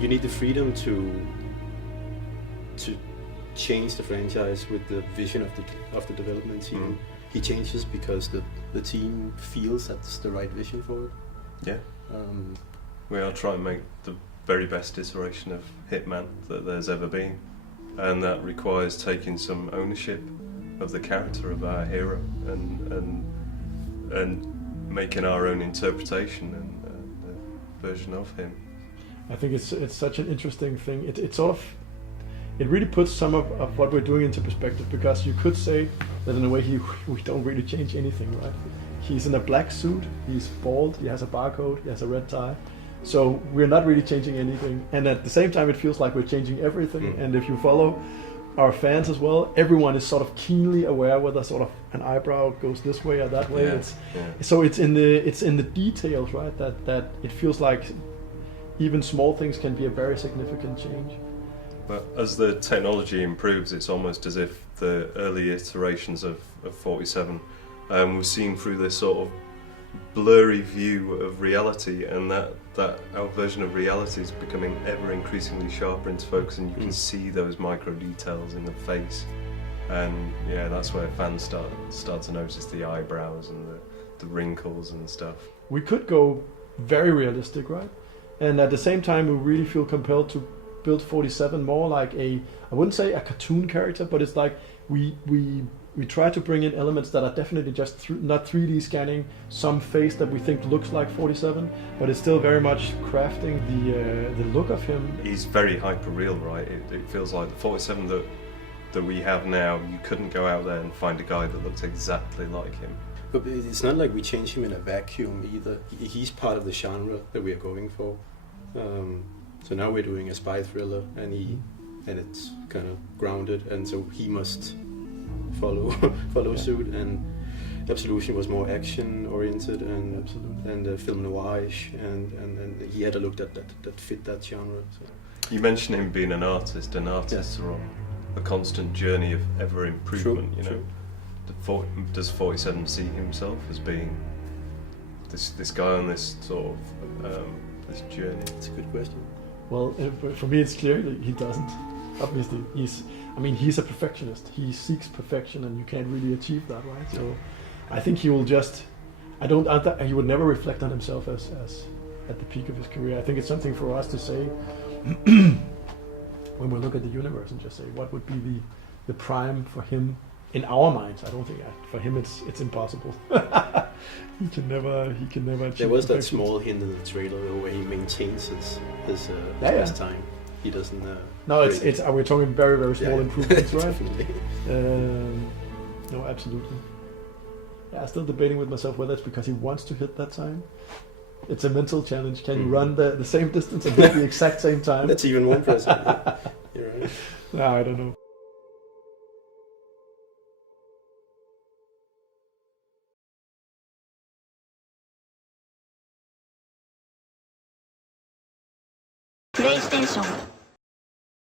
you need the freedom to change the franchise with the vision of the development team. He changes because the team feels that's the right vision for it. Yeah. We are trying to make the very best iteration of Hitman that there's ever been, and that requires taking some ownership of the character of our hero and making our own interpretation and version of him. I think it's such an interesting thing. It really puts some of what we're doing into perspective, because you could say that in a way we don't really change anything, right? He's in a black suit, he's bald, he has a barcode, he has a red tie. So we're not really changing anything. And at the same time, it feels like we're changing everything. And if you follow our fans as well, everyone is sort of keenly aware whether sort of an eyebrow goes this way or that way. So it's in the details, right? That it feels like even small things can be a very significant change. But as the technology improves, it's almost as if the early iterations of 47 were seen through this sort of blurry view of reality, and that our version of reality is becoming ever increasingly sharper into focus, and you can see those micro details in the face, and that's where fans start to notice the eyebrows and the wrinkles and stuff. We could go very realistic, right? And at the same time, we really feel compelled to build 47 more like I wouldn't say a cartoon character, but it's like we try to bring in elements that are definitely just not 3D scanning some face that we think looks like 47, but it's still very much crafting the look of him. He's very hyper real, right? It feels like the 47 that we have now, you couldn't go out there and find a guy that looks exactly like him. But it's not like we change him in a vacuum either. He's part of the genre that we are going for. So now we're doing a spy thriller, and it's kind of grounded, and so he must follow suit. And Absolution was more action oriented and film noirish, and he had a look that fit that genre. So. You mentioned him being an artist, and artists are on a constant journey of ever improvement. True. Does 47 see himself as being this guy on this sort of this journey? It's a good question. Well, for me, it's clear that he doesn't. Obviously, he's a perfectionist. He seeks perfection, and you can't really achieve that, right? So, I think he will just. He would never reflect on himself as at the peak of his career. I think it's something for us to say when we look at the universe and just say what would be the prime for him in our minds. I don't think for him it's impossible. He can never achieve. There was perfection. that small hint in the trailer where he maintains his time. He doesn't. No, it's we're talking very, very small improvements, right? Definitely. No, absolutely. Yeah, I'm still debating with myself whether it's because he wants to hit that time. It's a mental challenge. Can you run the same distance and hit the exact same time? That's even more impressive. You're right. No, I don't know. PlayStation